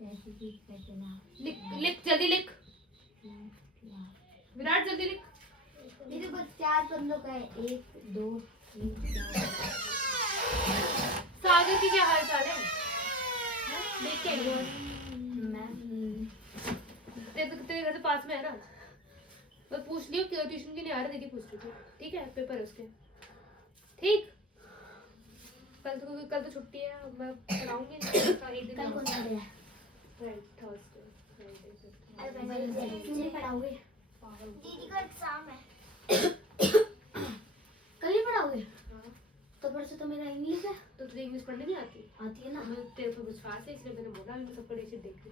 लिख लिख जल्दी लिख विराट जल्दी लिख। ये तो बस 4 बंदों का है। 1 2 3 4। सागर की क्या हाल चाल है? देख के तेरे घर से पास में है ना, बस पूछ लियो क्यों ट्यूशन के लिए आ रहे, देखिए पूछ लियो। ठीक है, पेपर है उसके। ठीक, कल तो छुट्टी है, मैं पढ़ाऊंगी एक दिन। कल कौन सा डे है? थर्सडे अरे भाई क्यों नहीं पढ़ाओगे? दीदी का एग्जाम है। कल ही पढ़ाओगे? तो परसों तो मेरा इंग्लिश है। तो तुझे इंग्लिश पढ़ने नहीं आती? आती है ना। मैं तेरे पर विश्वास है इसलिए मैंने बोला मैं सबको डेट देख ली।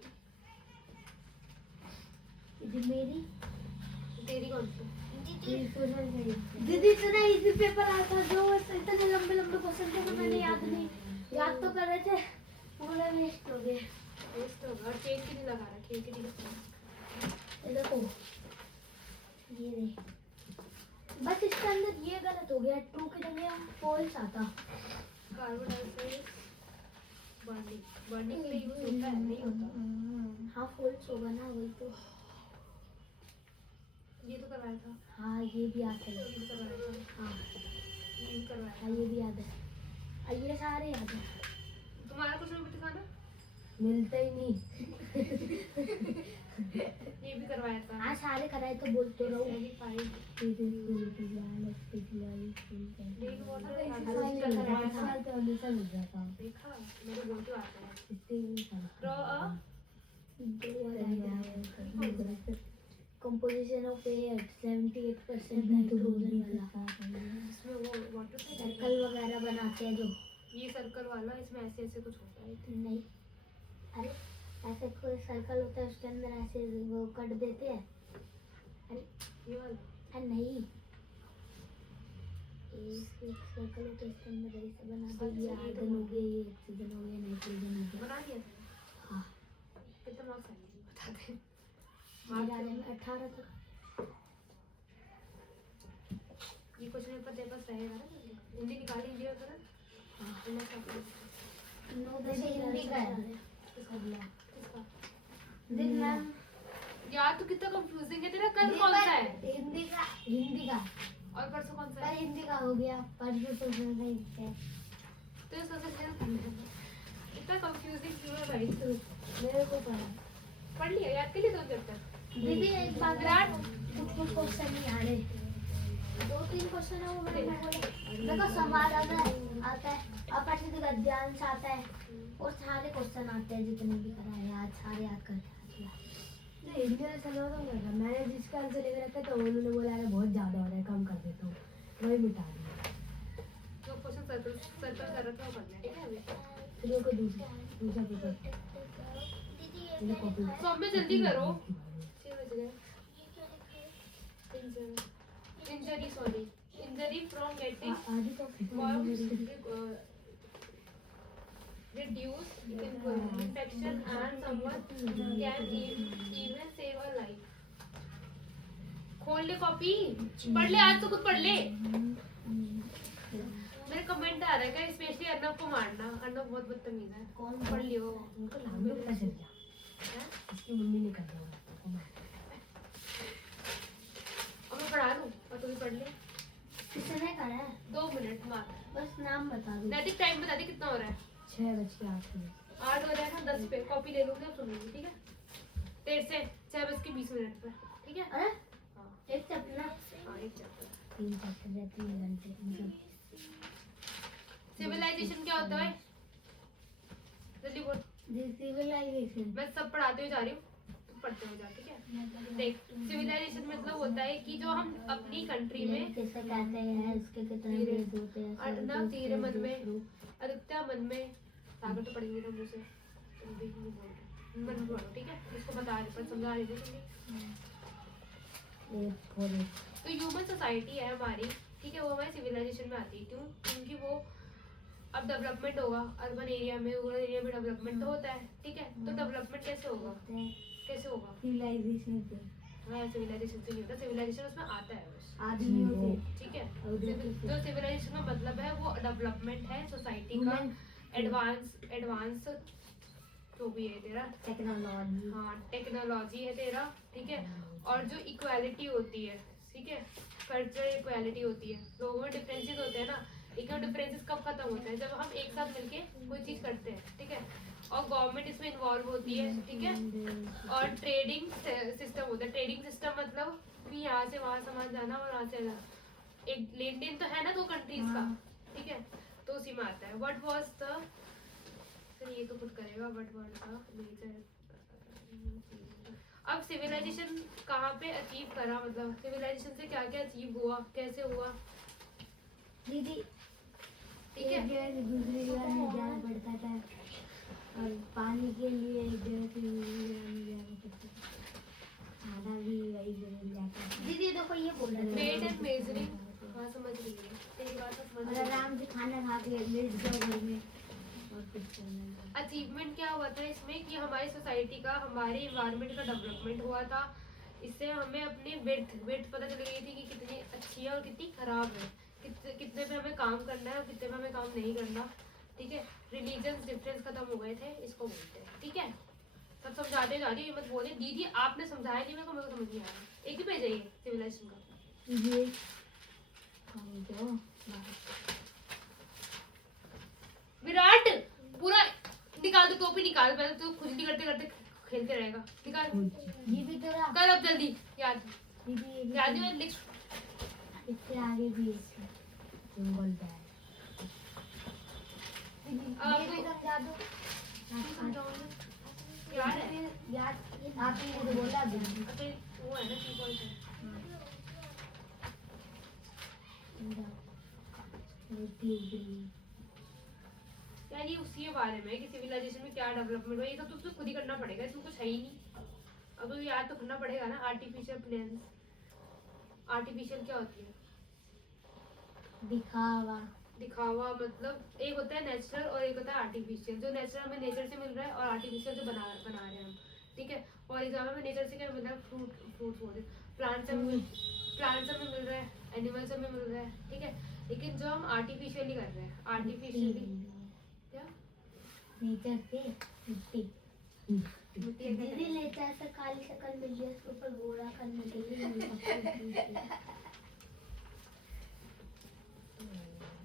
दीदी मेरी तेरी कौन सी? दीदी इतना इजी पेपर आया था, जो इतने लंबे लंबे क्वेश्चन थे, तो मैंने याद तो कर रहे थे, पूरे वेस्ट हो गए। वेस्ट हो गया। और केक की नहीं लगा रहा, केक की नहीं। ये देखो, ये देख, बस इसके अंदर ये गलत हो गया, ट्रू की जगह फॉल्स आता। कार्बन डाइऑक्साइड बर्निंग के लिए यूज होता है, नहीं होता। हाँ फॉल्स होगा ना, वही तो। ये तो करवाया था। हाँ ये भी याद है। ये भी करवाया था। हाँ ये भी करवाया था। हाँ ये भी याद है। ये सारे याद है। तुम्हारा कुछ नहीं दिखाना? मिलता ही नहीं। ये भी करवाया था। हाँ सारे कराए तो बोल तो रहो। देखा मेरे बोलते आता है। कंपोजिशन ऑफ एयर 78% नाइट्रोजन वाला। इसमें वो वाटर सर्कल वगैरह बनाते हैं जो, ये सर्कल वाला, इसमें ऐसे ऐसे कुछ होता है। नहीं, अरे ऐसे कोई सर्कल होता है, उसके अंदर ऐसे वो कट देते हैं। अरे ये वाला? अरे नहीं, एक सर्कल होता है, उसके अंदर ऐसे बना दो। ये आर्गन हो गया, ये ऑक्सीजन हो गया, नाइट्रोजन हो गया। बना दिया? हाँ कितना मार्क्स आएंगे बता दे। मेरे आने में 18 तक। ये क्वेश्चन पेपर तेरे पास रहेगा ना? हिंदी निकाली, हिंदी का हाँ नो हिंदी का है। किसका? दिन मैम यार तू कितना कंफ्यूजिंग है तेरा। कल कौन सा है? हिंदी का और परसों कौन सा पर है? हिंदी का हो गया, परसों तो नहीं है। तो इतना कंफ्यूजिंग क्यों है भाई? मेरे को पढ़ा पढ़ लिया, याद कर लिया 2 चैप्टर? दीदी एक बात विराट, कुछ क्वेश्चन नहीं आ रहे, 2-3 क्वेश्चन है वो मैंने बोला। मेरे को सवाल आता है, अपरिचित गद्यांश आता है, और सारे क्वेश्चन आते हैं जितने भी कराए आज, सारे याद करके नहीं हिंदी में समझा तो नहीं था। मैंने जिसका आंसर लेकर रखा था उन्होंने बोला अरे बहुत ज़्यादा हो रहा है, कम कर देता हूँ, वही मिटा दिया। जो क्वेश्चन सर्कल कर रखा है वो करना है, ठीक है? अभी फिर वो दूसरा पेपर सौम्य जल्दी करो, 6 बज गए। Injury sorry, injury from getting reduce infection and someone can even save a life. खोल ले कॉपी, पढ़ ले, आज तो खुद पढ़ ले। मेरे कमेंट आ रहा है क्या, स्पेशली अर्नव को मारना, अर्नव बहुत बदतमीज है। कौन? पढ़ लियो। उनको लाभ पता चल गया, इसकी मम्मी ने कर दिया। और मैं पढ़ा लूँ और तू भी पढ़ ले। किसने करा है? 2 मिनट मार, बस नाम बता दो। नैतिक टाइम बता दे कितना हो रहा है? 6:08। 8 हो रहा है ना, 10 पे कॉपी ले लूंगी और सुन लूंगी, ठीक है? तेरे से 6:20 पर, ठीक है? अरे हाँ एक चैप्टर ना? हाँ, एक चैप्टर। 3 चैप्टर है, 3 घंटे मतलब। सिविलाइजेशन क्या होता है? जल्दी बोल। सिविलाइजेशन मैं सब पढ़ाते हुए जा रही हूँ, तुम पढ़ते हुए जा, ठीक है? देख, सिविलाइजेशन मतलब होता है कि जो हम अपनी कंट्री में कैसे कहते हैं, इसके कितने बेस होते हैं, अर्नव धीरे मन में, आदित्य मन में, सागर तो पढ़ेंगे ना मुझे से मन में पढ़ो, ठीक है? इसको बता रहे पर समझा रही थी। तो ह्यूमन सोसाइटी है हमारी, ठीक है? वो हमारी सिविलाइजेशन में आती है। क्यों? क्योंकि वो अब डेवलपमेंट होगा, अर्बन एरिया में, रूरल एरिया में डेवलपमेंट तो होता है, ठीक है? तो डेवलपमेंट कैसे होगा? कैसे होगा? सिविलाइजेशन से। हाँ, सिविलाइजेशन से नहीं होता, सिविलाइजेशन उसमें आता है बस, आदमियों से, ठीक है? जो सिविलाइजेशन का मतलब है वो डेवलपमेंट है सोसाइटी का, एडवांस जो भी है तेरा, टेक्नोलॉजी। हाँ टेक्नोलॉजी है तेरा, ठीक है। और जो इक्वालिटी होती है, ठीक है, कल्चरल इक्वालिटी होती है, लोगों में डिफरेंसेस होते हैं ना, एक डिफरेंसेस कब खत्म होते हैं, जब हम एक साथ मिलके कोई चीज करते हैं, ठीक है। और गवर्नमेंट इसमें इन्वॉल्व होती है, ठीक है। और ट्रेडिंग सिस्टम होता है, ट्रेडिंग सिस्टम मतलब कि यहाँ से वहाँ सामान जाना और वहाँ से आना, एक लेन देन तो है ना दो कंट्रीज का, ठीक है, तो उसी में आता है। व्हाट वाज द, फिर ये तो खुद करेगा, व्हाट वाज द मेजर। अब सिविलाइजेशन कहाँ पे अचीव करा, मतलब सिविलाइजेशन से क्या क्या अचीव हुआ, कैसे हुआ, दीदी ठीक है। एक जगह से दूसरी जगह में जाना पड़ता था, और पानी के लिए एक जगह से दूसरी जगह में जाना पड़ता था, खाना भी वही जगह जाता था। दीदी देखो ये बोल रहे वेट एंड मेजरिंग, हाँ समझ रही है तेरी बात, तो समझ और रही हूँ। आराम से खाना खा के लेट जाओ घर में और कुछ करना नहीं। अचीवमेंट क्या हुआ था इसमें कि हमारी सोसाइटी का, हमारे इन्वायरमेंट का डेवलपमेंट हुआ था। इससे हमें अपनी विड्थ पता चल गई थी कि कितनी अच्छी है और कितनी खराब है, कितने पे हमें काम करना है और कितने पे हमें काम नहीं करना, ठीक है। रिलीजियस डिफरेंस खत्म हो गए थे, इसको बोलते हैं, ठीक है। सब समझाते जा रही है, ये मत बोले दीदी आपने समझाया नहीं, मेरे को समझ नहीं आ रहा। एक ही पेज है ये सिविलाइजेशन का, ये खाओ जाओ विराट पूरा निकाल दो, टोपी निकाल, पहले तो खुजली करते करते खेलते रहेगा, निकाल ये भी तो रहा कर अब जल्दी, याद दीदी, ये भी याद तो है लिख। इससे आगे भी सिंबल है। ये भी समझा दो याद है, याद आपने मुझे बोला भी। अबे वो है ना की कौन सा यार, ये उसी के बारे में है कि सिविलाइजेशन में क्या डेवलपमेंट हुआ, ये सब तो उसको खुद ही करना पड़ेगा, इसमें कुछ है ही नहीं। अब तो याद तो करना पड़ेगा ना। आर्टिफिशियल प्लेन्स, आर्टिफिशियल क्या होती है, दिखावा। दिखावा मतलब एक होता है नेचुरल और एक होता है आर्टिफिशियल। जो नेचुरल हमें नेचर से मिल रहा है और आर्टिफिशियल जो बना रहे हैं हम, ठीक है। फॉर एग्जाम्पल में नेचर से क्या मिल रहा है, फ्रूट बोल रहे, प्लांट्स हमें मिल रहा है, एनिमल्स हमें मिल रहा है, ठीक है। लेकिन जो हम आर्टिफिशियली कर रहे हैं, आर्टिफिशियली क्या नेचर से मिट्टी। होती है दीदी नेचर से काली शक्ल मिल रही है, उसके ऊपर गोरा करने के लिए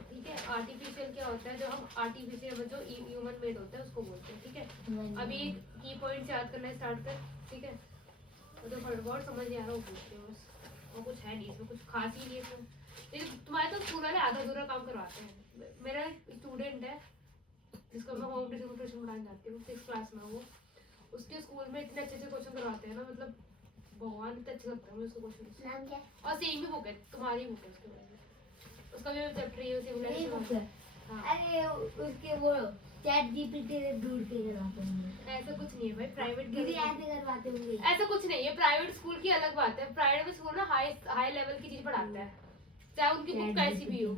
ठीक है। आर्टिफिशियल क्या होता है, जो हम आर्टिफिशियल जो ह्यूमन मेड होता है उसको बोलते हैं, ठीक है। अभी की पॉइंट्स याद करना स्टार्ट कर, ठीक है। वो तो फटफट समझ नहीं आ रहा, वो पूछते हैं बस, और कुछ है नहीं इसमें, कुछ खास ही नहीं है इसमें। लेकिन तुम्हारे तो स्कूल वाले आधा अधूरा काम करवाते हैं। मेरा स्टूडेंट है जिसको मैं होम ट्यूशन पढ़ाने जाती हूँ, 6th क्लास में, वो उसके स्कूल में इतने अच्छे क्वेश्चन करवाते हैं ना, मतलब भगवान इतना अच्छा लगता है मुझे उसको क्वेश्चन। नाम क्या? और सेम ही बुक है, तुम्हारी बुक है उसके बारे में, उसका भी चैप्टर ये यही बुक सिविलाइजेशन। है। हाँ अरे उसके वो चैट जीपीटी से ढूंढ के करवाते होंगे। ऐसा कुछ नहीं है भाई, प्राइवेट दीदी ऐसे करवाते होंगे। ऐसा कुछ नहीं है। प्राइवेट स्कूल की अलग बात है, प्राइवेट स्कूल ना हाई लेवल की चीज पढ़ाता है, चाहे उनकी बुक कैसी भी हो,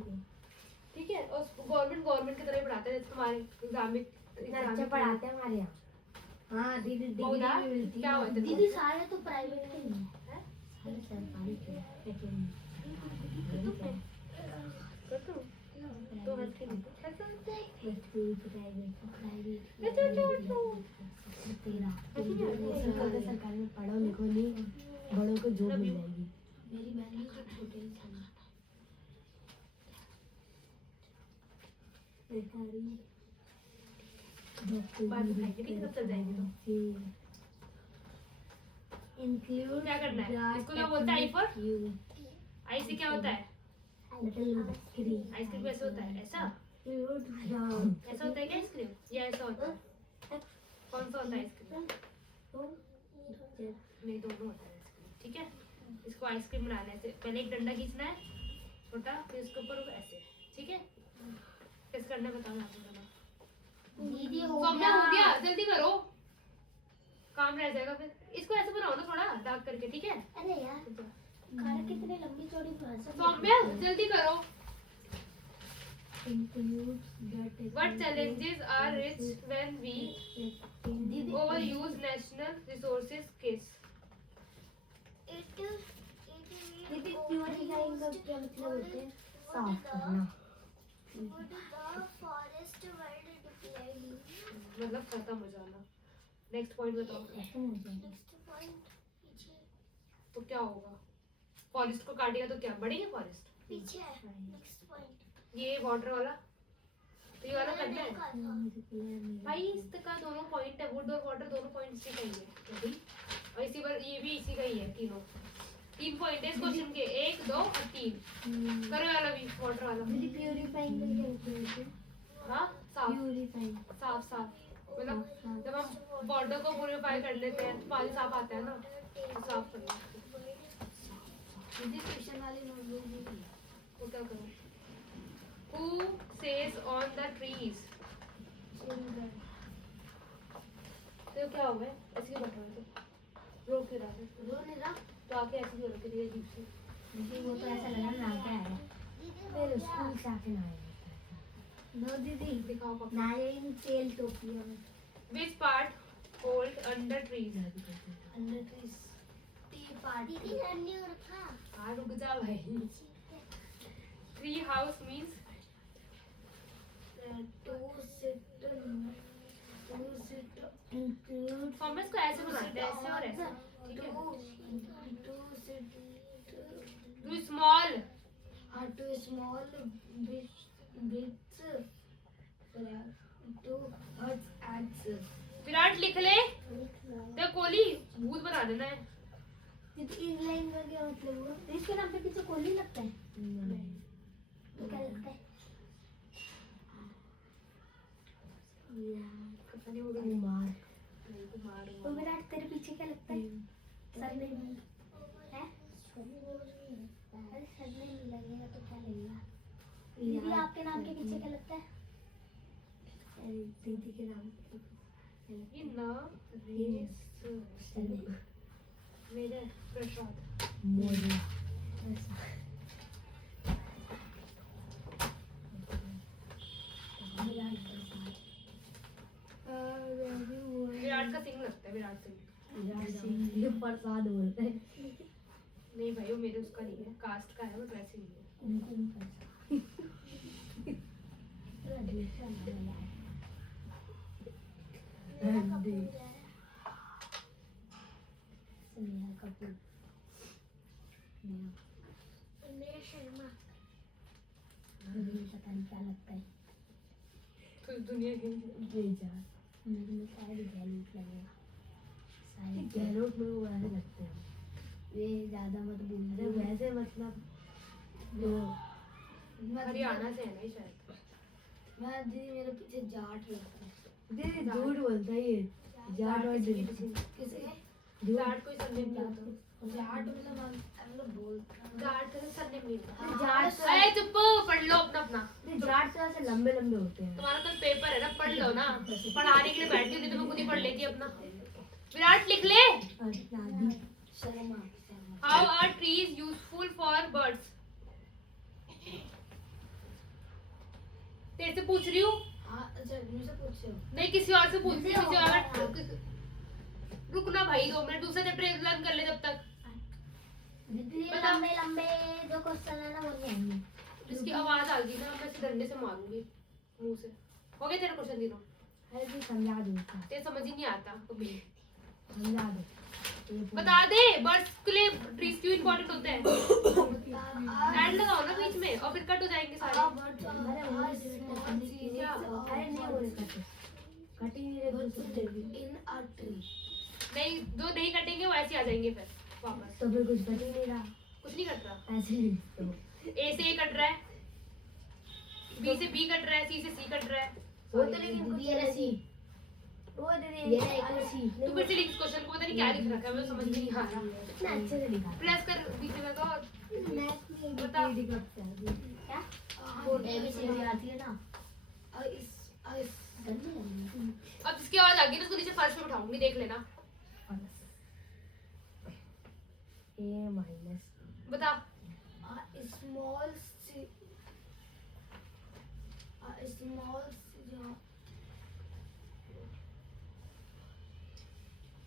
ठीक है। और गवर्नमेंट की तरह ही पढ़ाते हैं, तुम्हारे इस्लामिक अच्छा पढ़ाते हैं हमारे यहाँ। हाँ दीदी डिग्री बहुधा भी मिलती क्या है। होता है? दीदी सारे तो प्राइवेट के ही हैं। सारे सरकारी के हैं, लेकिन तो हंस के सरकारी में पढ़ो लिखो नहीं, बड़ों को जॉब मिल जाएगी। मेरी बहन ने छोटे ही इंक्लूड क्या करना है, इसको क्या बोलता है, आई फॉर आई से क्या होता है, आइसक्रीम कैसे होता है, ऐसा ऐसा होता है क्या आइसक्रीम, या ऐसा होता है, कौन सा होता है आइसक्रीम, नहीं दोनों होता है आइसक्रीम, ठीक है। इसको आइसक्रीम बनाने से पहले एक डंडा खींचना है छोटा, फिर इसके ऊपर ऐसे, ठीक है। कैसे करना है बताओ आपको, दीदी हो गया, जल्दी करो, काम रह जाएगा फिर। इसको ऐसे बनाओ ना थोड़ा डार्क करके, ठीक है। अरे यार कार कितने लंबी चौड़ी भाषा। सौम्या जल्दी करो। What challenges are reached when we overuse national resources case? दीदी प्यूरिफाइंग का क्या मतलब होता है? साफ करना। मतलब खत्म हो जाना। नेक्स्ट पॉइंट बताओ। नेक्स्ट पॉइंट पीछे तो क्या होगा? फॉरेस्ट को काटेगा तो क्या बढ़ेगा फॉरेस्ट? पीछे है नेक्स्ट पॉइंट। ये वाटर वाला, तो ये वाला करना है भाई। इसका दोनों पॉइंट है, वुड और वाटर दोनों पॉइंट इसी का ही है भाई। और इसी पर ये भी इसी का ही है, तीनों 3 पॉइंट है इस क्वेश्चन के, 1 2 और 3। करो वाला भी वाटर वाला। प्यूरिफाइंग करके हाँ साफ प्यूरिफाइंग साफ साफ, मतलब जब हम वाटर को प्यूरिफाई कर लेते हैं तो पानी साफ आता है ना, तो साफ करना। ट्यूशन वाली नोटबुक तो क्या करूँ? Who says on the trees? तो क्या हो गया? ऐसे क्यों बैठा है? रोक क्यों रहा है? रो नहीं रहा। तो आके ऐसे क्यों रखे थे अजीब से? मुझे वो तो ऐसा लगा ना क्या है मेरे स्कूल से आके ना नो दीदी दिखाओ पापा। नारियल तेल टोपियों में Which part hold under trees? Under trees T party दीदी रन्नी रखा। हाँ रुक जा भाई। Tree house means to sit formats को ऐसे बनाते हैं, ऐसे और ऐसे, ठीक है? To sit Too small. Too small bits to hurts aids. Virat लिख ले। तो कोहली भूत बना देना है। इस लाइन का क्या मतलब हुआ? इसके नाम पे पीछे कोहली लगता है? तो क्या लगता है? पता नहीं होगा। कुमार। नहीं कुमार तो विराट तेरे पीछे क्या लगता है? सरनेम है? अरे सरनेम लगेगा तो क्या लगेगा? दीदी आपके नाम के पीछे क्या लगता है? दीदी के नाम ये ना रेस मेरे प्रसाद मोरिया। विराट का सिंह लगता है, विराट सिंह। ये प्रसाद बोलते हैं। नहीं भाई वो मेरे उसका नहीं है, कास्ट का है, बट वैसे नहीं है। स्नेहा कपूर। स्नेहा शर्मा। पता नहीं क्या लगता है। तो इस दुनिया के मुझे शायद गैलोट लगेगा। शायद गैलोट में वो ऐसे लगते हैं। ये ज्यादा मत बोल। अरे वैसे मतलब जो हरियाणा से है ना ये शायद। मैं दीदी मेरे पीछे जाट लगता है। दीदी झूठ बोलता है ये। जाट और किसी दिल्ली। किसे? जाट कोई सरनेम नहीं होता। जाट मतलब बोलता। जाट का सरनेम नहीं होता। जाट अरे चुप, पढ़ लो अपना अपना। नहीं, जाट तो ऐसे लंबे लंबे होते हैं। तुम्हारा कल पेपर है ना, पढ़ लो ना। पढ़ाने के लिए बैठती होती तो मैं खुद ही पढ़ लेती अपना। विराट लिख ले। Sharma. How are trees useful for birds? तेरे से पूछ रही हूँ। हाँ अच्छा मुझसे पूछो। नहीं किसी और से पूछ, किसी और। रुकना भाई 2 मिनट, दूसरा चैप्टर लर्न कर ले जब तक। दीदी बता। लंबे लंबे जो क्वेश्चन है ना वो नहीं आएंगे। इसकी आवाज आ गई ना, मैं इसे डंडे से मारूंगी मुंह से। हो गया तेरा क्वेश्चन तीनों? अरे भी समझा दो इसका। तेरे समझ ही नहीं आता कभी। समझा दो। ये पूरा- बता दे बर्ड्स के लिए ट्रीज क्यों इंपॉर्टेंट होते हैं। एड लगाओ ना बीच में और फिर कट हो जाएंगे सारे। अरे नहीं बोले कटे। कटी नहीं रहे इन अ ट्री। नहीं जो नहीं कटेंगे वो ऐसे आ जाएंगे फिर वापस। तो फिर कुछ कट ही नहीं रहा। कुछ नहीं कट रहा। ऐसे ही तो ए से ए कट रहा है, बी से बी कट रहा है, सी से सी कट रहा है। वो तो लेकिन कुछ ये रसी। वो दीदी ये ना एक रसी। तू फिर से लिख इस क्वेश्चन को, पता नहीं क्या लिख रखा है, मुझे समझ में नहीं आ रहा। इतना अच्छे से लिखा। प्रेस कर बीच में लगा और बता। क्या? वो एबीसीडी आती है ना। अब जिसकी आवाज आ गई ना उसको नीचे फर्श पे उठाऊंगी, देख लेना। ए माइनस बता। स्मॉल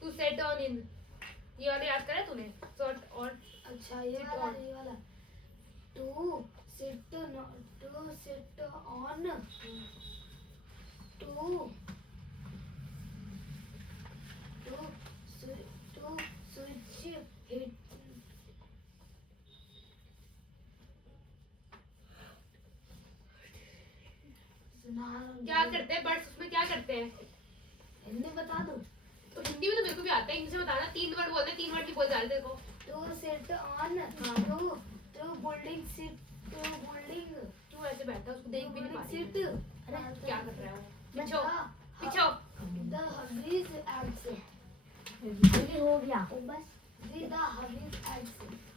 तू सेट ऑन इन, ये वाला याद करा तूने? सॉर्ट और अच्छा ये वाला टू सिट ऑन टू है? हिंदी बता दो। तो हिंदी में तो मेरे को भी आता है, इंग्लिश में बताना। 3 वर्ड बोलने, 3 वर्ड नहीं बोल जा रहे तेरे को। To sit on, to building sit, to building, तू ऐसे बैठा, उसको देख भी नहीं पा रही सिट। है। अरे क्या कर रहा है वो? मैं पीछो था। पीछो। द हबीज एड्स, अभी हो गया बस द हबीज एड्स,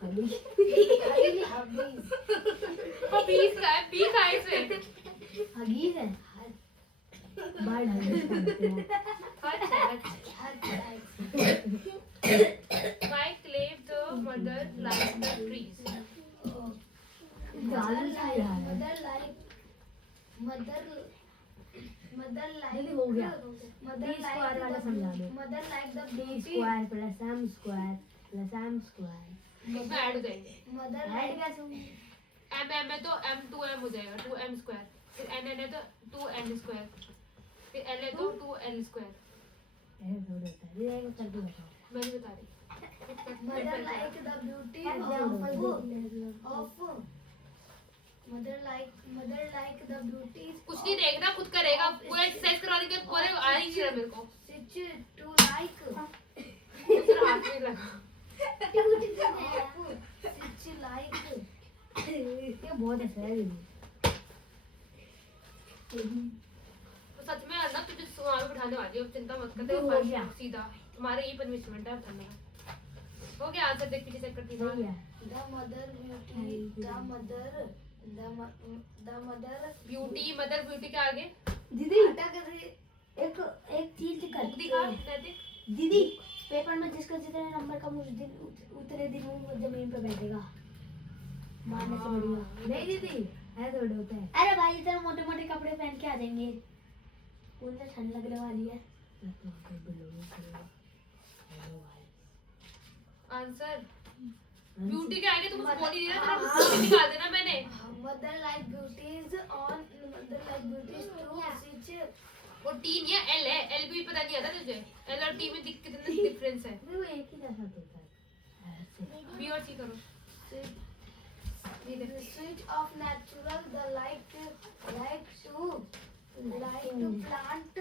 अभी हबीज हबीज बीस का है, 20 है इसमें। हगीज है बाल हगीज करते हैं हट है, हट। Why clave the mother like the trees? गाली से आ रहा है जल्दी हो गया मदर स्क्वायर वाला समझा दो mother like the B beauty, square plus M square plus M square इसमें ऐड हो जाएंगे। मदर ऐड लाइक कैसे होंगे m m है तो m 2m हो जाएगा, 2m स्क्वायर। फिर n n है तो 2n स्क्वायर। फिर l है तो 2l स्क्वायर। ऐड थोड़ा होता है ये एक करके बताओ मैं नहीं बता रही। Mother like the beauty of mother like the beauty, कुछ नहीं देखना, खुद करेगा। पूरा एक्सरसाइज करवा देंगे, पूरे आ ही नहीं रहा मेरे को। सिच टू लाइक दूसरा हाथ में लगा। सिच लाइक, ये बहुत अच्छा है दीदी तो सच में अन्ना तुझे सुहाग बिठाने वाली है, चिंता मत कर। तो हो गया। सीधा तुम्हारे यही पनिशमेंट है धन्यवाद। हो गया आंसर, देख पीछे चेक करती हूँ। सही है the mother beauty, the mother beauty, mother beauty के आगे दीदी अटक एक एक चीज बुक करती दिखा है नैतिक। दीदी पेपर में जिसका जितने नंबर कम उस दिन उतने दिन वो जमीन पे बैठेगा मारने से बढ़िया नहीं दीदी ऐसा थोड़ा होता है अरे भाई इतने मोटे मोटे कपड़े पहन के आ जाएंगे, उनसे ठंड लगने वाली है। आंसर ब्यूटी के आगे तुम बोल ही नहीं रहा, तेरा ब्यूटी निकाल देना मैंने। Mother like beauties on, mother like beauties to सिच, वो टी नहीं है, एल है। एल भी पता नहीं आता तुझे? एल और टी में कितना डिफरेंस है? वो एक ही जैसा होता है ऐसे बी और सी करो। Switch off natural the like to plant the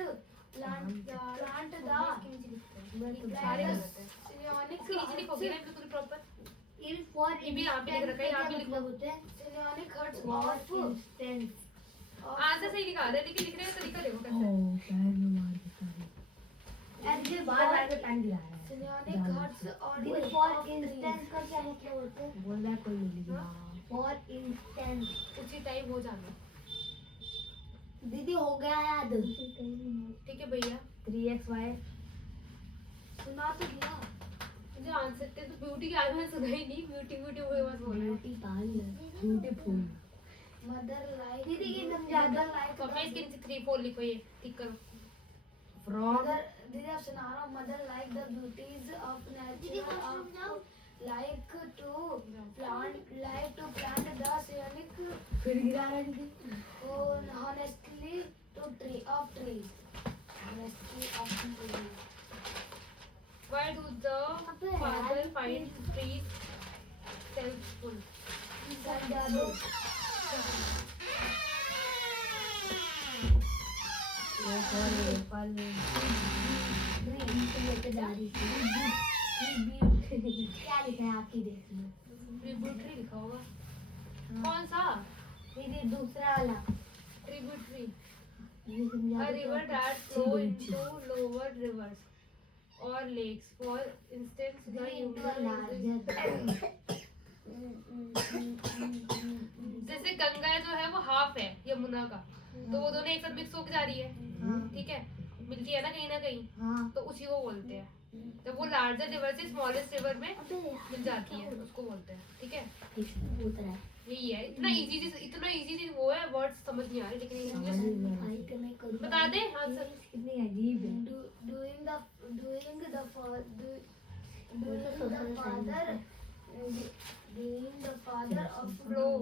सारे गलत है। इसके नीचे लिखोगे ना बिल्कुल प्रॉपर। फॉर ये भी यहाँ पे लिख रखा है, यहाँ पे लिखो। सिनियोनिक हर्ट्स और ऑफ इंस्टेंस आंसर सही लिखा रहा है, लेकिन लिखने का तरीका देखो कैसा है। ओ पैर में मार देता है एंड बार के टाइम दिला रहा है सिनियोनिक हर्ट्स और फॉर इंस्टेंस का क्या मतलब होता है बोल रहा है कोई नहीं दिया फॉर इंस्टेंस उसी टाइम हो जाना। दीदी हो गया याद, ठीक है भैया, 3xy सुना तो दिया। मुझे आंसर थे तो ब्यूटी के आगे में सुना ही नहीं। ब्यूटी ब्यूटी हुए बस बोल रहे beauty parlour beautiful mother like दीदी ये तुम ज्यादा तो अपने इसके नीचे 3 4 लिखो, ये ठीक करो। फ्रॉम मदर, दीदी आप सुना रहा हूँ। Mother like the beauties of nature like to plant the सिनियोनिक फिर गिरा रहा है दीदी honestly to tree of trees, honestly of trees. Why do the father find trees helpful? समझा ये फॉर लेके जा रही थी क्या लिखा है आपकी देख लो Tributary लिखा होगा। कौन सा? दीदी दूसरा वाला Tributary, ये समझा a river that flow into lower rivers or lakes. For instance, the जैसे गंगा जो है वो हाफ है यमुना का, तो वो दोनों एक साथ मिक्स होकर जा रही है, ठीक है, मिलती है ना कहीं, हाँ तो उसी को बोलते हैं। जब वो लार्जर रिवर से स्मॉलेस्ट रिवर में मिल जाती है उसको बोलते हैं, ठीक है। उतर है यही है, इतना इजी वो है, वर्ड्स समझ नहीं आ रहे, लेकिन इंग्लिश बता दे आंसर। कितनी अजीब है doing the father of Flow,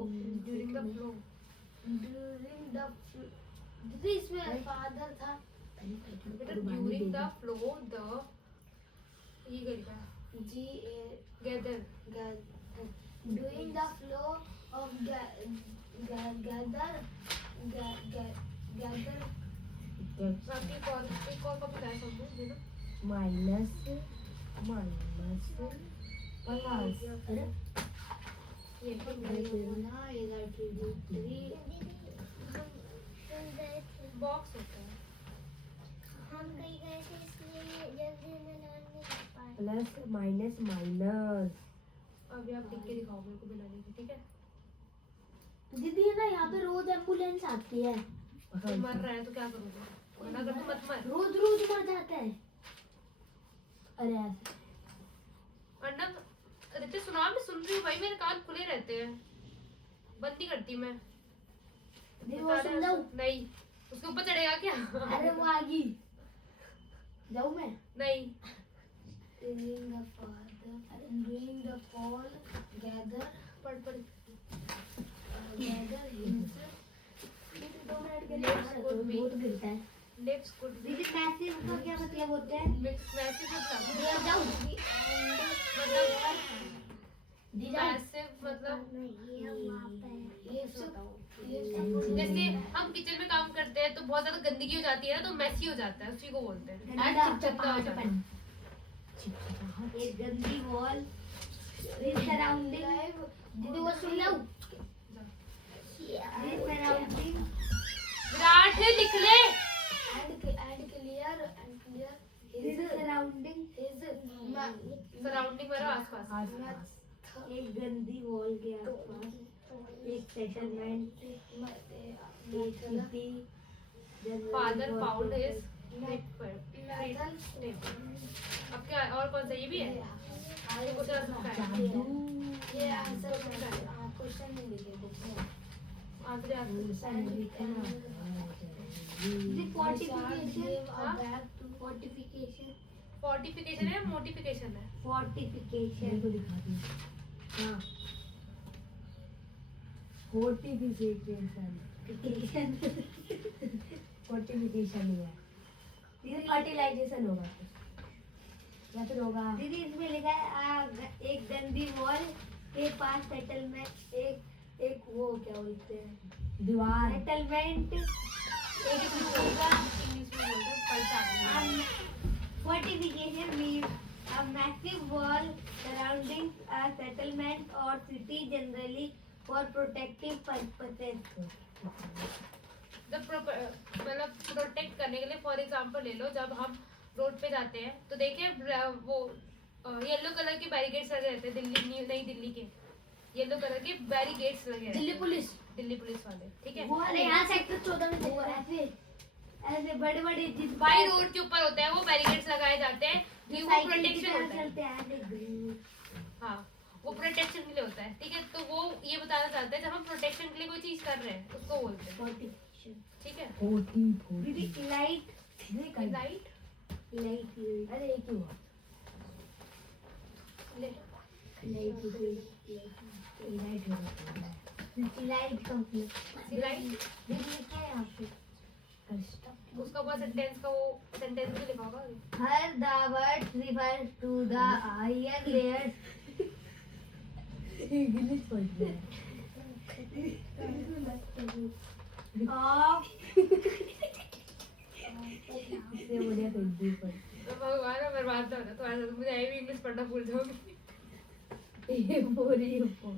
during the flow. दीदी इसमें फादर था। बेटा during the flow, the ये लिखा है G A gather, doing the flow of gather बाकी एक और कॉपी लाया सब लोग, है ना? Minus minus 50। अरे ये बॉक्स होता है। हम कहीं गए थे इसलिए जल्दी में नाम नहीं कर पाए। Plus minus minus. अभी आप लिख के दिखाओ मेरे को बनाने की, ठीक है? दीदी ना यहाँ पे रोज एम्बुलेंस आती है, तो मर रहा है तो क्या करोगे? मना कर तो मत मर। रोज रोज मर जाता है। अरे ऐसे अन्ना रितेश सुना, मैं सुन रही हूँ भाई, मेरे कान खुले रहते हैं, बंद नहीं करती मैं। दीदी वो बता रहे सुन हैं, जाऊँ? नहीं उसके ऊपर चढ़ेगा क्या? अरे वो आ गई, जाऊँ मैं? नहीं Doing the father, doing the fall, gather, पढ़ पढ़। gather his. 2 मिनट के लिए Let's बाहर go रखो, meet. बहुत गिरता है। लेट्स गुड दीदी मैसिव का क्या मतलब होता है? मैसिव मतलब दीदी जाऊँ? दीदी जाऊँ? मैसिव मतलब ये सब जैसे हम किचन में काम करते हैं तो बहुत ज्यादा गंदगी हो जाती है ना, तो मैसी हो जाता है, उसी को बोलते हैं। गंदा, चिपचिपा हो जाता है। एक गंदी वॉल सराउंडिंग। दीदी वो सुन लो, सराउंडिंग विराट है, लिख ले। and clear is surrounding is surrounding मेरा आसपास। आसपास। एक गंदी वॉल के आसपास एक सेटलमेंट, एक सिटी। फादर फाउंड हिज अब क्या और कौन सा ये भी है? ये कुछ और लिखा है। ये आंसर क्वेश्चन नहीं लिखे बुक में। आंसर फोर्टिफिकेशन है, मोटिफिकेशन है। मेरे को दिखा दी। हाँ फोर्टिफिकेशन फोर्टिफिकेशन ही है। ये फर्टिलाइजेशन होगा या फिर होगा। दीदी इसमें लिखा है एक गंदी वॉल के पास सेटलमेंट, एक वो क्या बोलते हैं, दीवार। सेटलमेंट, एक इंग्लिश में बोलते हैं, पलटा देंगे। fortification means a massive wall surrounding a settlement or city, generally for protective purposes. मतलब प्रोटेक्ट करने के लिए, फॉर एग्जांपल ले लो, जब हम रोड पे जाते हैं तो देखिए वो येलो कलर के बैरिकेड्स लगे रहते हैं, दिल्ली नई दिल्ली के येलो कलर के बैरिकेड्स लगे रहते हैं। दिल्ली पुलिस वाले, ठीक है? वो अरे यहाँ सेक्टर 14 में वो ऐसे ऐसे बड़े बड़े बाई रोड के ऊपर होते हैं वो बैरिकेड्स लगाए जाते हैं, कि वो प्रोटेक्शन होता है। चलते हैं। हाँ, वो प्रोटेक्शन के लिए होता है, ठीक है? तो वो ये बताना चाहते हैं, जब हम प्रोटेक्शन के लिए कोई चीज कर रहे हैं उसको बोलते हैं, Fortification. ठीक है? दीदी लाइट लाइट लाइट अरे एक ही हुआ। लाइट लाइट कंप्लीट लाइट दीदी क्या है यहाँ पे? उसका बहुत सेंटेंस का वो सेंटेंस भी लिखा होगा। Her the words refer to the higher layers English पढ़ रहे हैं। of इससे बढ़िया तो हिंदी पढ़। भगवान मैं बर्बाद ना होना तुम्हारे साथ, मुझे भी इंग्लिश पढ़ना भूल जाऊंगी। ये बोरी ऊपर।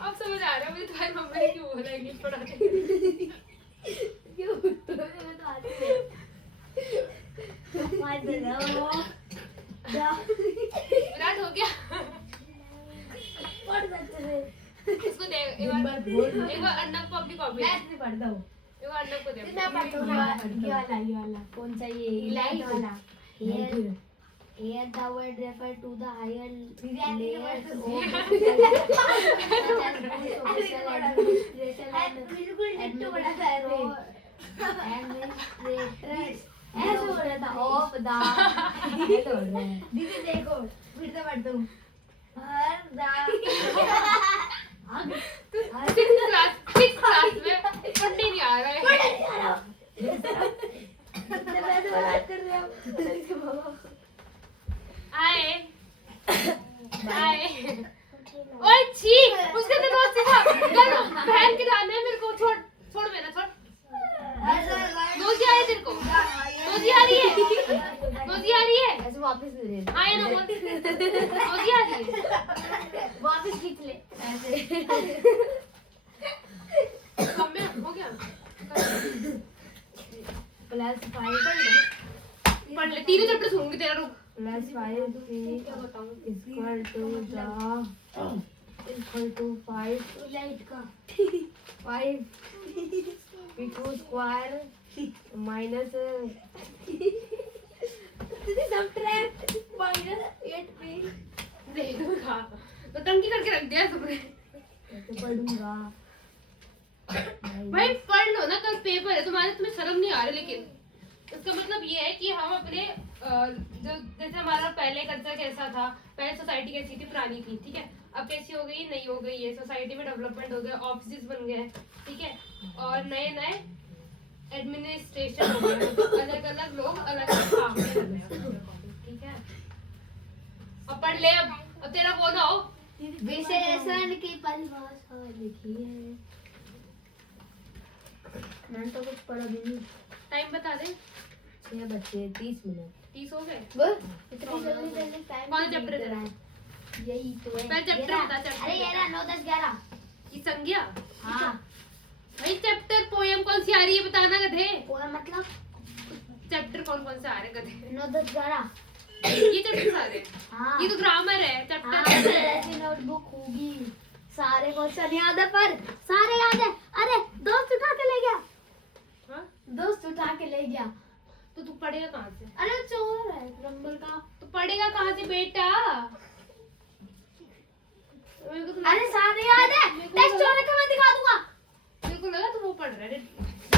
अब समझ आ रहा है मुझे तुम्हारी मम्मी ने क्यों बोला इंग्लिश पढ़ाने के लिए। क्यों तुम्हें तो आती है मत लो विराट हो गया। पढ़ सकते थे इसको दे एक बार अन्नम को अपनी कॉपी मैं नहीं पढ़ता हूँ। एक बार अन्नम को दे। मैं पढ़ता हूँ ये वाला कौन सा ये लाइट वाला Here the word refer to the higher layers of official administration administrators ऐसे हो रहा था ऑफ द ऐसे हो रहा है। दीदी देखो फिर से पढ़ता हूँ हर सिक्स क्लास में पढ़ने नहीं आ रहा है। आए आए ओए छी उसके अंदर बहुत सी था, फैन के जाने मेरे को छोड़ वापस ले ले। हाँ, ये ना बोल हो गया ये वापस खींच ले ऐसे। कम में हो गया +5 पढ़ ले, तीनों चैप्टर सुनूंगी तेरा, रुक। +5 क्या बताऊं equal to 5 लाइट का 5 p2 square minus subtract -8p देखूंगा तो टंकी करके रख दिया तुमने। ऐसे पढ़ूंगा भाई पढ़ लो ना, कल पेपर है तुम्हारे, तुम्हें शर्म नहीं आ रही। लेकिन इसका मतलब ये है कि हम अपने जो जैसे हमारा पहले कल्चर कैसा था, पहले सोसाइटी कैसी थी, पुरानी थी, ठीक है, अब कैसी हो गई, नहीं हो गई है, सोसाइटी में डेवलपमेंट हो गया, ऑफिस बन गए, ठीक है, और नए नए एडमिनिस्ट्रेशन हो गए, अलग अलग लोग अलग अलग काम में लग गए, ठीक है। अब पढ़ ले, अब तेरा वो ना हो। विशेषण की परिभाषा लिखी है। मैंने तो कुछ पढ़ा भी नहीं। टाइम बता दे। 6 बजे 30 मिनट 30 हो गए। इतनी जल्दी टाइम कौन चैप्टर है तेरा? यही तो है। पहले चैप्टर बता, चैप्टर अरे ये रहा 9 10 11। की संज्ञा। हाँ भाई चैप्टर पोयम कौन सी आ रही है बताना गधे। पूरा मतलब चैप्टर कौन कौन से आ रहे हैं गधे? 9 10 11। ये चैप्टर आ रहे हैं। हाँ ये तो ग्रामर है हाँ, चैप्टर। ऐसी नोटबुक होगी, सारे क्वेश्चन याद है, पर सारे याद है। अरे दोस्त उठा के ले गया, हाँ? दोस्त उठा के ले गया। तो तू पढ़ेगा कहाँ से? अरे चोर है नंबर का। तो पढ़ेगा कहाँ से बेटा? मेरे को तो अरे सारे याद है, टेक्स्ट चोर है, मैं दिखा दूंगा। मेरे को लगा तू वो पढ़ रहा है,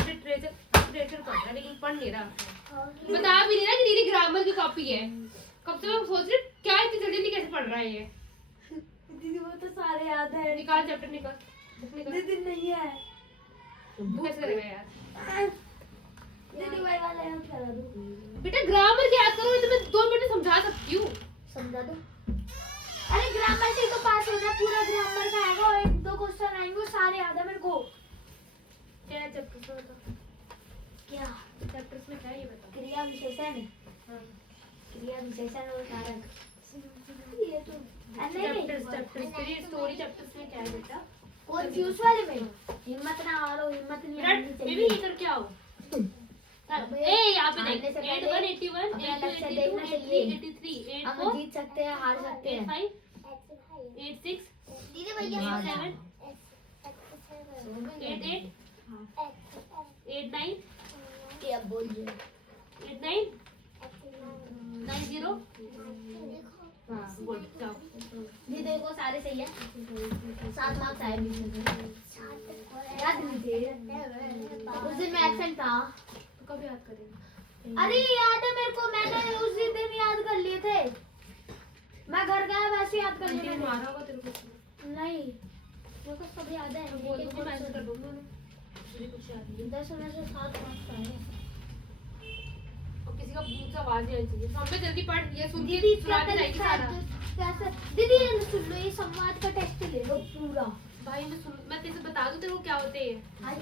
लिटरेचर पढ़ रहा है, लेकिन पढ़ नहीं रहा। बता भी नहीं रहा कि दीदी ग्रामर की कॉपी है। कब से मैं सोच रही हूँ, क्या इतनी जल्दी कैसे पढ़ रहा है ये। दीदी वो तो सारे याद है। निकाल चैप्टर, निकाल बुक निकाल। दीदी नहीं है। कैसे करेगा यार? दीदी वही वाला याद करा दो। बेटा ग्रामर याद करो, ये तो मैं 2 मिनट में समझा सकती हूँ। समझा दो। अरे ग्रामर से ही तो पास होना, पूरा ग्रामर का आएगा और 1 2 क्वेश्चन आएंगे, वो सारे याद है मेरे को। क्या है चैप्टर में बता? क्या चैप्टर्स में क्या है ये बता। क्रिया विशेषण, हाँ। क्रिया विशेषण और कारक। ये तो चैप्टर्स तेरी स्टोरी चैप्टर्स में क्या है बेटा? कंफ्यूज वाले में हिम्मत ना हारो, हिम्मत नहीं विराट हारनी बेबी चाहिए। ये कर क्या हो? अबे, ए यहाँ पे आने देख, से 81 पहले 81 अपना 82 लक्ष्य 82 देखना 83 चाहिए। 83 हम 84 जीत सकते हैं, हार सकते हैं। 85 86 दीदी 87 88 89 क्या बोल रहे हो? 89 90। हाँ बोल जाओ। दीदी देखो सारे सही है, 7 मार्क्स आए बीच में। याद नहीं थे, उस दिन में एब्सेंट था। तो कब याद करेगा? अरे याद है मेरे को, मैंने उस दिन याद कर लिए थे। मैं घर गया वैसे याद कर लिए आंटी ने मैंने। मारा होगा तेरे को। नहीं मेरे को सब याद है। तो बोल दूंगी, मैसेज कर दूंगी उन्हें। मुझे कुछ याद नहीं। 10 में से 7 मार्क्स आए। और किसी का मुंह से आवाज नहीं आनी चाहिए। हम पे जल्दी पढ़, ये सुन के दीदी सुना के जाएगी सारा। कैसे दीदी ये सुन लो, ये संवाद का टेस्ट ले लो पूरा। भाई मैं तेरे से बता दूं तेरे को क्या होते हैं। आज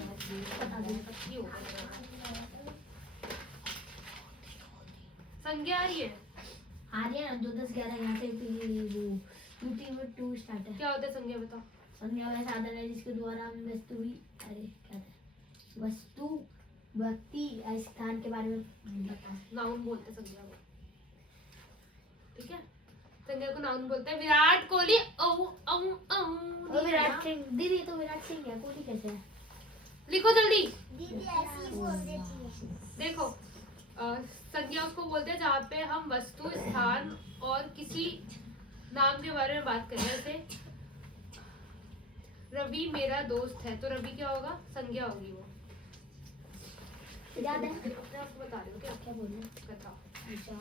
बता दो। पत्ती हो गई। संज्ञा आ रही है। आ रही है ना 2 10 11 यहाँ से फिर वो UT2 स्टार्ट है। क्या होता है संज्ञा बता। संज्ञा वह साधन है जिसके द्वारा हम वस्तु भी अरे क्या था वस्तु व्यक्ति या स्थान के बारे में बता। नाउन बोलते हैं संज्ञा को, ठीक है। संज्ञा को नाउन बोलते हैं। विराट कोहली ओ ओ ओ विराट सिंह दीदी, तो विराट सिंह है, कोहली कैसे है? लिखो जल्दी। दीदी ऐसी बोल देती है। देखो संज्ञा उसको बोलते हैं जहाँ पे हम वस्तु, स्थान और किसी नाम के बारे में बात करें। जैसे रवि मेरा दोस्त है, तो रवि क्या होगा? संज्ञा होगी वो। याद है? मैं आपको बता रही हूँ क्या क्या बोल रहे हैं? कथा। उसके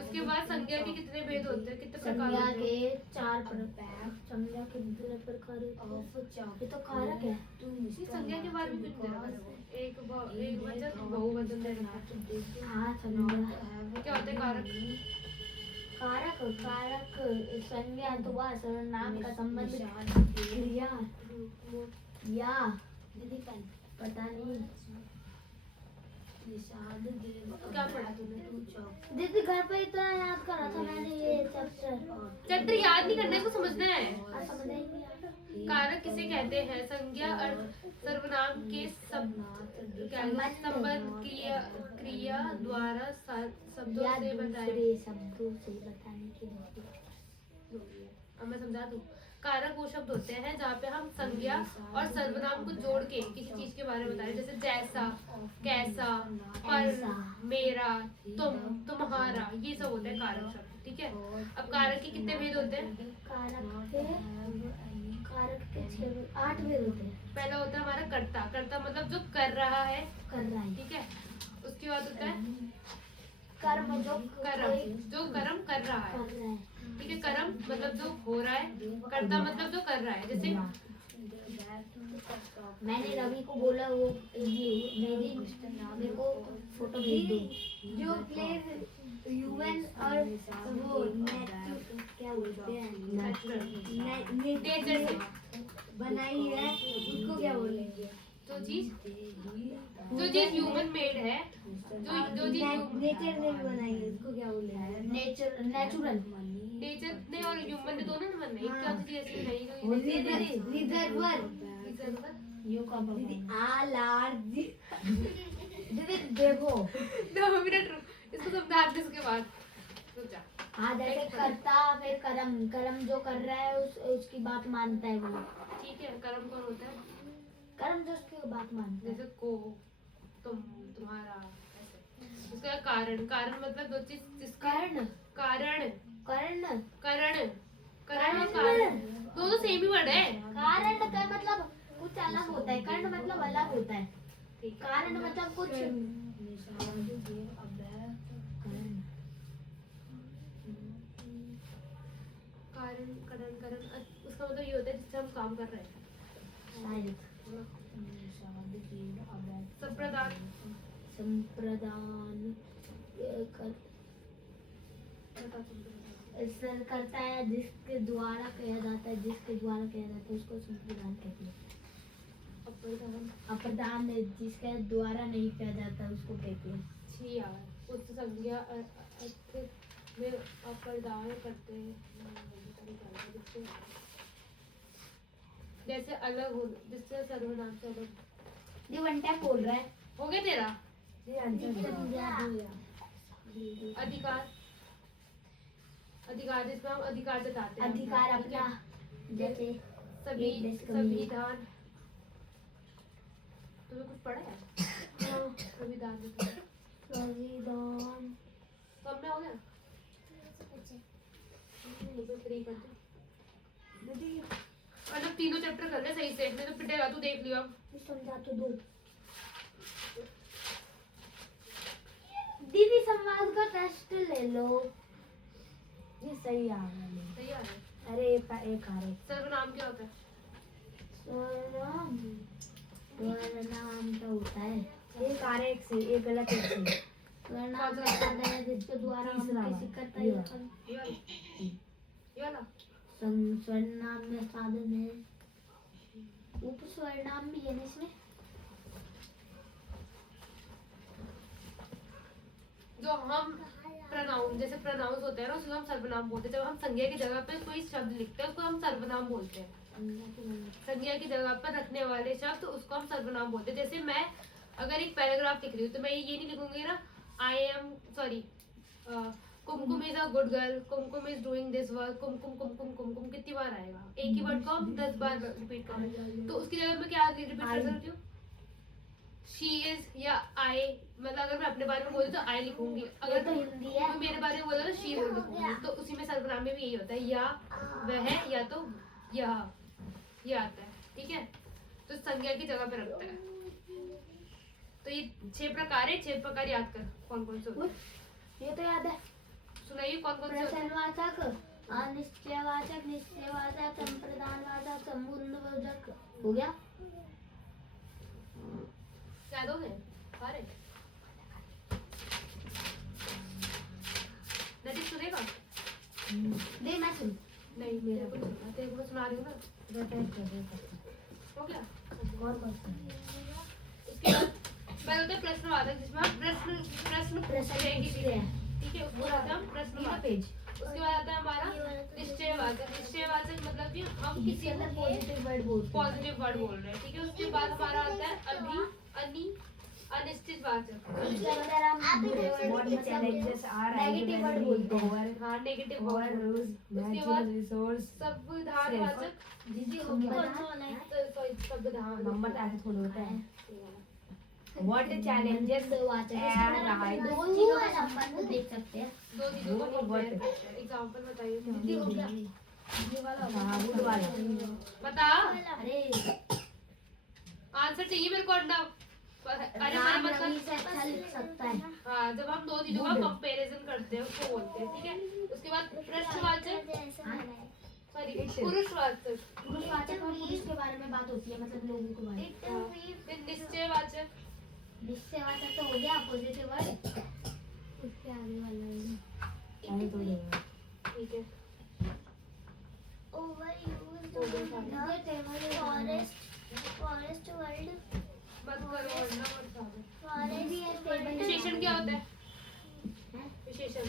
उसके बाद संज्ञा के कितने भेद होते हैं, कितने प्रकार संज्ञा होते हैं? के 4 प्रकार। संज्ञा के विभिन्न प्रकार ये तो कारक है। इस संज्ञा के बारे में कुछ नहीं बता रहा। एक वचन, बहुवचन दे रखा है। हाँ संज्ञा क्या होते हैं कारक? कारक कारक संज्ञा तो वह सर्वनाम का संबंध क्रिया या पता नहीं क्या पढ़ा तूने? दीदी घर पे इतना याद कर रहा था मैंने ये चैप्टर। चैप्टर याद नहीं करना है, इसको समझना है। समझ ही नहीं आया। कारक किसे कहते हैं? संज्ञा अर्थ सर्वनाम के संबंध क्रिया द्वारा शब्दों या से बताए। दूसरे शब्दों से बताने के लिए। अब मैं समझा दूं। कारक वो शब्द होते हैं जहाँ पे हम संज्ञा और सर्वनाम को जोड़ के किसी चीज के बारे में बता रहे हैं, जैसे जैसा, कैसा, पर, ऐसा। मेरा, तुम, तुम्हारा, ये सब होते हैं कारक शब्द। ठीक है। अब कारक के कितने भेद होते हैं? कारक के 8 भेद होते हैं। पहला होता है हमारा कर्ता। कर्ता मतलब जो कर रहा है। कर रहा है। ठीक है। उसके बाद होता है कर्म जो कर्म, जो कर्म कर रहा है। कर रहा है। ठीक है। कर्म मतलब जो हो रहा है, कर्ता मतलब जो कर रहा है। जैसे मैंने रवि को बोला वो ये मेरे को फोटो भेज दो जो प्लेस ह्यूमन और वो क्या बोलते हैं नेचर से बनाई है उसको क्या बोलेंगे? जो चीज ह्यूमन मेड है, जो चीज नेचर ने बनाई है उसको क्या बोलेंगे? नेचुरल नेचर ने और ह्यूमन ने दोनों ने बनाई। क्या चीज ऐसी बनाई जो रिजर्वर दीदी दीदी देखो 2 मिनट रुक, इसको समझा दे उसके बाद रुक जा। हाँ जैसे करता फिर कर्म जो कर रहा है उसकी बात मानता है वो। ठीक है। कर्म कौन होता है? कर्म जो उसकी बात मानता है। जैसे को, तुम, तुम्हारा, ऐसे। उसका कारण। कारण मतलब जो चीज जिसका कर्ण कारण कर्ण करण करण और कारण दोनों सेम ही वर्ड है। कारण का मतलब कुछ अलग होता है, कर्ण मतलब अलग होता है, ठीक है। कारण मतलब कुछ कारण करण करण उसका मतलब ये होता है जिससे हम काम कर रहे हैं। संप्रदान संप्रदान करता है जिसके द्वारा किया जाता है उसको संप्रदान कहते हैं। अप्रदान जिसके द्वारा नहीं किया जाता उसको कहते हैं। छी यार उस संज्ञा अर्थ में अप्रदान करते हैं। जैसे अलग हो, जिससे सर्वनाम से अलग। ये वन टाइम बोल रहा है। हो गया तेरा? अधिकार अधिकार जिसमें हम अधिकार जताते हैं। अधिकार ठीक है? अपना जैसे संविधान। तुम्हें कुछ पढ़ा है? संविधान संविधान सब में हो गया? फ्री कर दे। मतलब तीनों चैप्टर कर ले सही से, मैं तो पिटेगा तू, देख लियो अब। समझा तो दो दीदी। संवाद का टेस्ट ले लो। ये सही आ रहा सही आ रहा है। अरे एक आ रहे सर्वनाम क्या होता है? स्वरनाम क्या होता है? एक आ रहे एक सही एक गलत एक सही। स्वरनाम का साधन है जिसके द्वारा हम किसी का ये वाला? ये वाला? स्वरनाम में साधन है। उपस्वरनाम भी है ना इसमें। जो हम प्रोनाउन, जैसे प्रोनाउंस होते हैं ना उसको हम सर्वनाम बोलते हैं। जब हम संज्ञा की जगह पे कोई शब्द लिखते हैं उसको हम सर्वनाम बोलते हैं। संज्ञा की जगह पर रखने वाले शब्द उसको हम सर्वनाम बोलते हैं। जैसे मैं अगर एक पैराग्राफ लिख रही हूँ तो मैं ये नहीं लिखूंगी ना Kumkum is a good girl, Kumkum is doing this work, Kumkum Kumkum Kumkum कितनी बार आएगा? एक ही वर्ड को हम 10 बार रिपीट करें तो उसकी जगह मैं क्या रिपीट कर सकती हूँ? शी इज या आई। मतलब अगर मैं अपने बारे में बोलूँ तो आई लिखूंगी, अगर तो हिंदी है। कोई मेरे बारे में बोला तो शी लिखूंगी। तो उसी में सर्वनाम में भी यही होता है, या वह या तो यह, ये आता है। ठीक है। तो संज्ञा की जगह पे रखता है। तो ये 6 प्रकार है। 6 प्रकार याद कर कौन कौन से होते हैं। ये तो याद है। सुनाइए कौन कौन से होते हैं। प्रश्नवाचक, अनिश्चयवाचक, निश्चयवाचक, संप्रदानवाचक, संबंधवाचक। हो गया। याद हो गए सारे? नदी सुनेगा? दे मैं सुन। नहीं मेरा को सुना, तेरे को मैं सुना रही हूँ ना। हो गया? और कौन सा? उसके बाद बाद होता है प्रश्नवाचक, जिसमें हम प्रश्न पूछते हैं किसी से, ठीक है, उसको कहते हैं हम प्रश्नवाचक। पेज उसके बाद आता है हमारा निश्चयवाचक। निश्चयवाचक मतलब कि हम किसी को पॉजिटिव वर्ड बोलते हैं। पॉजिटिव वर्ड बोल रहे हैं, ठीक है। उसके बाद हमारा आता है अनिश्चितवाचक। नेगेटिव वर्ड बोलते हैं। हाँ, नेगेटिव वर्ड। उसके बाद संविधानवाचक। दीदी हो गया संविधान नंबर तो ऐसे थोड़ा होता है। What challenges arise? दो चीजों का संबंध देख सकते हैं। दो चीजों को कंपेयर करते हैं। एग्जांपल बताइए। दीदी हो गया ये वाला बता, अरे आंसर चाहिए मेरे को अंडा। अरे राम मतलब रवि से अच्छा लिख सकता है। हाँ, जब हम दो चीजों का कंपैरिजन करते हैं उसको बोलते हैं, ठीक है। उसके बाद प्रश्नवाचक, सॉरी पुरुषवाचक, पुरुषवाचक और पुरुष के बारे में बात होती है, मतलब लोगों के बारे में। फिर निश्चयवाचक। निश्चयवाचक तो हो गया पॉजिटिव वर्ड। उसके आगे वाला आगे तो नहीं। ठीक है। फॉरेस्ट वर्ल्ड मत करो अंडा मत खाओ। फॉरेस्ट विशेषण क्या होता है? विशेषण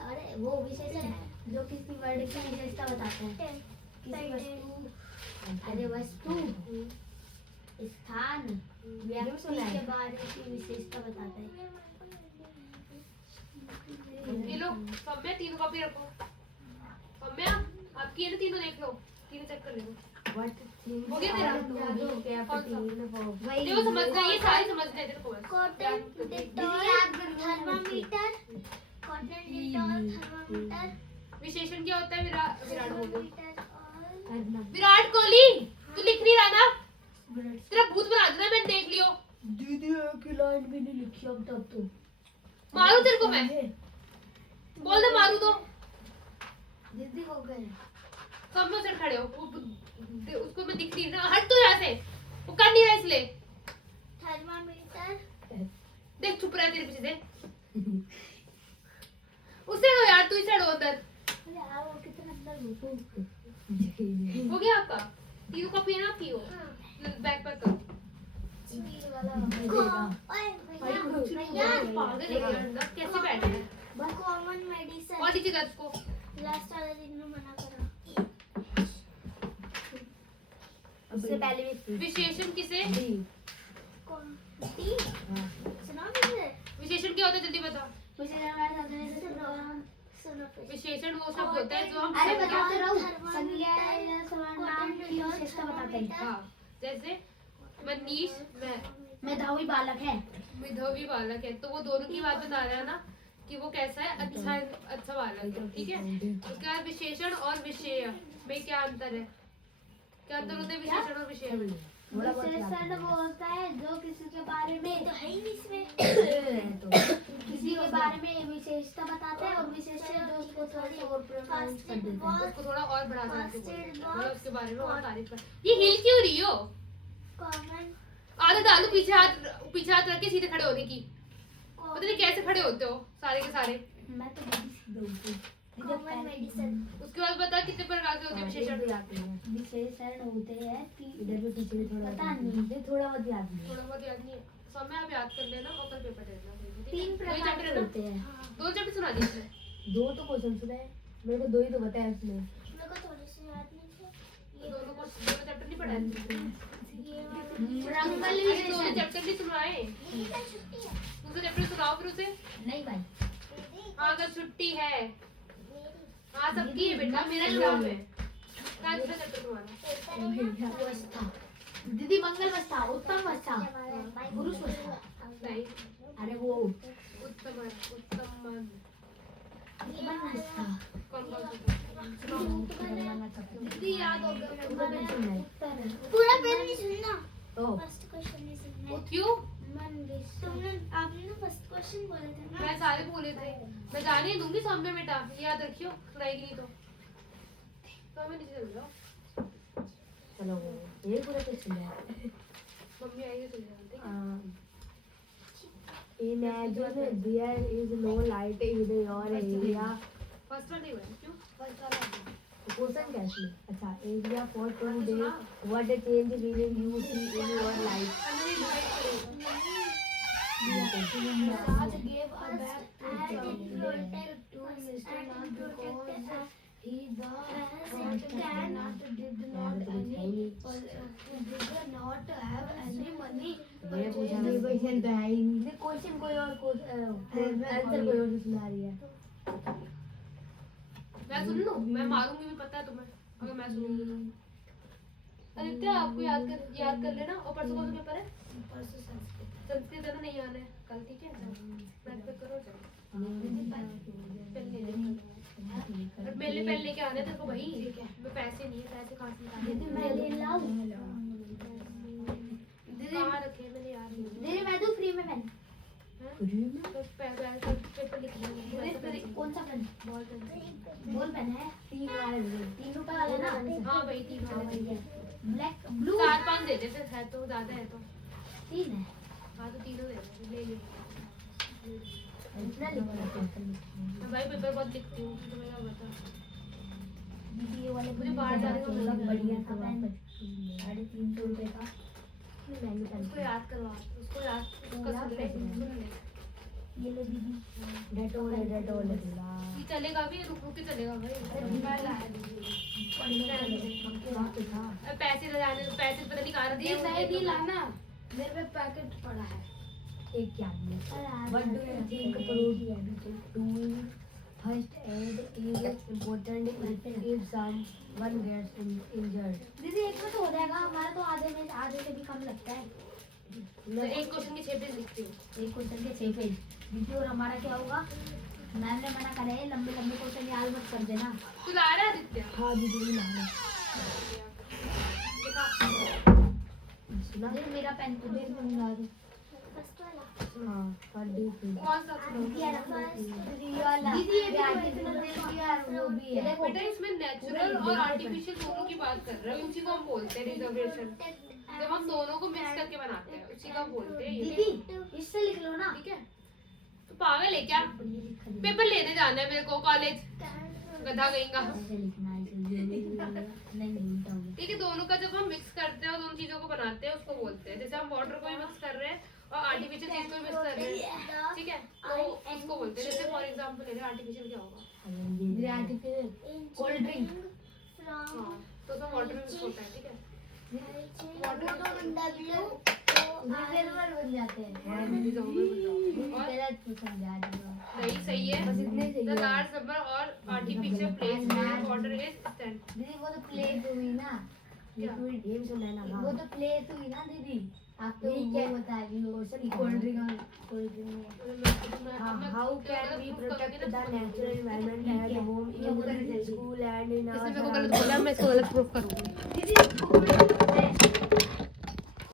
अरे वो विशेषण जो किसी वर्ड की विशेषता बताते हैं। किसी वस्तु, अरे वस्तु, स्थान, व्यक्ति के बारे की विशेषता बताते हैं। ये लो सौम्या, तीनों कॉपी रखो। सौम्या, आपकी है ना, तीनों देख लो, तीनों चेक कर लो। हो गया तेरा? कौन सा? देखो समझना, ये सारी समझना है तेरे को बस। Cotton Dettol thermometer, cotton Dettol thermometer, विशेषण क्या होता है? विराट कोहली। थर्मामीटर विराट कोहली, तू लिख नहीं रहा ना? तेरा भूत बना देना, मैंने देख लियो। दीदी एक ही लाइन भी नहीं लिखी अब तक तो। मारू तेरे को मैं? बोल दे मारू तो। दीदी हो गए। सब में उधर खड़े हो, उसको मैं दिख नहीं रहा। हट तू यहाँ से, वो कर नहीं रहा इसलिए। थर्मामीटर देख चुप रहा है तेरे पीछे से। उसे दो यार, तू इसे दो उधर। अरे यार वो कितना अंदर घुसो। हो गया आपका? तीनों कॉपी है ना आपकी? वो बैक पैक करो। पागल है ये अंडा, कैसे बैठा है? कॉमन मेडिसिन और दीजिएगा उसको। लास्ट वाला दिन में मना करा। उससे पहले भी विशेषण किसे? कौन टी सुना मुझे। विशेषण क्या होता है जल्दी बता। सुनो विशेषण वो सब होता है जो हम अरे संज्ञा- बताते रहो। संज्ञा या सर्वनाम की विशेषता बताते हैं। हाँ, जैसे मनीष मेधावी बालक है। विधवी बालक है, तो वो दोनों की बात बता रहा है ना कि वो कैसा है, अच्छा बालक है, ठीक है। उसके बाद विशेषण और विषय में क्या अंतर है? क्या अंतर होता है विशेषण और विषय में? विशेषण वो होता है जो किसी के बारे में तो है ही नहीं इसमें। किसी के बारे में विशेषता बताता है और विशेषण जो उसको थोड़ी और प्रोनाउंस कर देता है। उसको थोड़ा और बढ़ा देते हैं, First मतलब box, उसके बारे में और तारीफ कर। ये हिल क्यों रही हो? कॉमन आदत डालो पीछे हाथ रख के सीधे खड़े होने की। पता नहीं कैसे खड़े होते हो सारे के सारे। मैं तो कॉमन मेडिसिन उसके बाद बता कितने प्रकार के होते हैं विशेषण? विशेषण होते हैं कि इधर भी पीछे भी थोड़ा पता नहीं। थोड़ा बहुत याद नहीं। थोड़ा बहुत याद नहीं है। समय आप याद कर लेना और कल पेपर दे देना। ठीक है? तीन दो ही प्रकार चैप्टर के है ना? होते हैं। दो चैप्टर सुना दीजिए। दो तो क्वेश्चन सुने हैं, मेरे को दो ही तो बताया उसने। मेरे को थोड़ी सी याद नहीं थी। दोनों चैप्टर नहीं पढ़ा है? रंगल अरे विशेषण दोनों चैप्टर नहीं सुनाए। ये क्या छुट्टी है दूसरा चैप्टर सुनाओ फिर उसे। नहीं भाई, हाँ, अगर छुट्टी है। मेरी हाँ, सबकी है बेटा, मेरा एग्जाम है। क्या दूसरा चैप्टर तुम्हारा? अवस्था। दीदी मंगल अवस्था, उत्तम अवस्था, पुरुष अवस्था। नहीं, अरे वो उत्तम मन। अवस्था। कौन सा? दीदी याद हो गया। उत्तर पूरा पेज नहीं सुनना। ओ फर्स्ट क्वेश्चन नहीं सुनना वो है। क्यों? तुमने आपने ना फर्स्ट क्वेश्चन बोले थे ना। मैं सारे बोले थे। मैं जाने दूंगी सौम्य बेटा, ये याद रखियो, सुनाएगी नहीं तो। सौम्य नीचे चल जाओ, चलो ये पूरा क्वेश्चन है। मम्मी आएगी तो जाओ, ठीक है? Imagine there is no light in your area. First वाला ही हुआ है, क्यों? क्वेश्चन क्या है? अच्छा, area for 2 days. What change will you see in your life? अंदर ही डिवाइड करो। Raj gave a bag to and Mr. protect Mark because he the and can did not have any money. Question कोई और answer कोई और सुना रही है. मैं सुन लूं, मैं मारूंगी भी, पता है तुम्हें, अगर मैं सुनूंगी तो. आदित्य आपको याद कर लेना. और परसों कौन सा पेपर है? परसों संस्कृत. संस्कृत है ना, नहीं आना है कल, ठीक है? मैथ पे करो चलो. मेरे पेन लेके आने तेरे को भाई. ठीक है. मैं पैसे नहीं है, पैसे कहाँ से दीदी निकाले? मैं ले लाऊं दीदी कहाँ रखे मैंने याद नहीं. दीदी मैं दूं फ्री में पेन तो पेपर लिख लिया. दीदी कौन सा pen ball pen. Ball pen है 3 रुपए वाला ना हाँ भाई 3 वाले. ब्लैक ब्लू 4-5 देते थे, है तो ज्यादा है तो. 3 है हाँ तो तीनों दे दो, ले ले. इतना लिखा मैं भाई पेपर बहुत लिखती हूँ, तुम्हें क्या बता. दीदी ये वाले मुझे बाहर जाने को मतलब बढ़िया था पेन 350 रुपए का उसको याद करवा, उसको याद, उसका सुन ले. ये लो दीदी डेटोल ये चलेगा भी, रुक रुक के चलेगा भाई. मैं लाया वहाँ पे था. अब पैसे लगाने, पैसे पता नहीं कहाँ रखे दी हैं. नहीं दी लाना. मेरे पे पैकेट पड़ा है. एक क्या है? What do you think about doing first aid is important if someone gets injured? दीदी एक में तो हो जाएगा हमारा, तो आधे से भी कम लगता है. मैं एक क्वेश्चन के 6 पेज लिखती हूँ. एक क्वेश्चन के 6 पेज दीदी. और हमारा क्या होगा, मैम ने मना करा है लंबे लंबे क्वेश्चन याद मत कर देना. तू ला रहा है आदित्य? हाँ दीदी लाना. दिखा. सुना? दीदी मेरा पेन तो दे ला दो. हाँ what do you think? कौन सा? दीदी ये वो भी है. बेटा इसमें नेचुरल और आर्टिफिशियल दोनों की बात कर रहे हैं. उसी को हम बोलते हैं रिजर्वेशन. जब हम दोनों को मिक्स करके बनाते हैं उसी का बोलते हैं ये. दीदी इससे लिख लो ना. ठीक है. तो पागल है क्या? पेपर लेने जाना है मेरे को कॉलेज. गधा कहेंगा. ठीक है. दोनों का जब हम मिक्स करते हैं और दोनों चीजों को बनाते हैं उसको बोलते हैं. जैसे हम वाटर को भी मिक्स कर रहे हैं और आर्टिफिशियल चीज को भी मिक्स कर रहे हैं. ठीक है. तो उसको बोलते हैं. जैसे फॉर एग्जांपल ले रहे आर्टिफिशियल क्या होगा? Artificial cold drink. हाँ तो उसमें वाटर में मिक्स होता है. ठीक है. बन जाते हैं. और गलत तो समझा दिया. सही है. बस इतने ही सही The है. large number और artificial place where water is stand. दीदी वो तो प्लेट हुई ना. लिक्विड गेम सुना है ना. वो तो प्लेट हुई ना दीदी. आप तो क्या बता रही हो sir. Cold drink. How can we protect the natural environment at home in school and in इसने मेरे को गलत बोला, मैं इसको गलत प्रूफ करूंगी. दीदी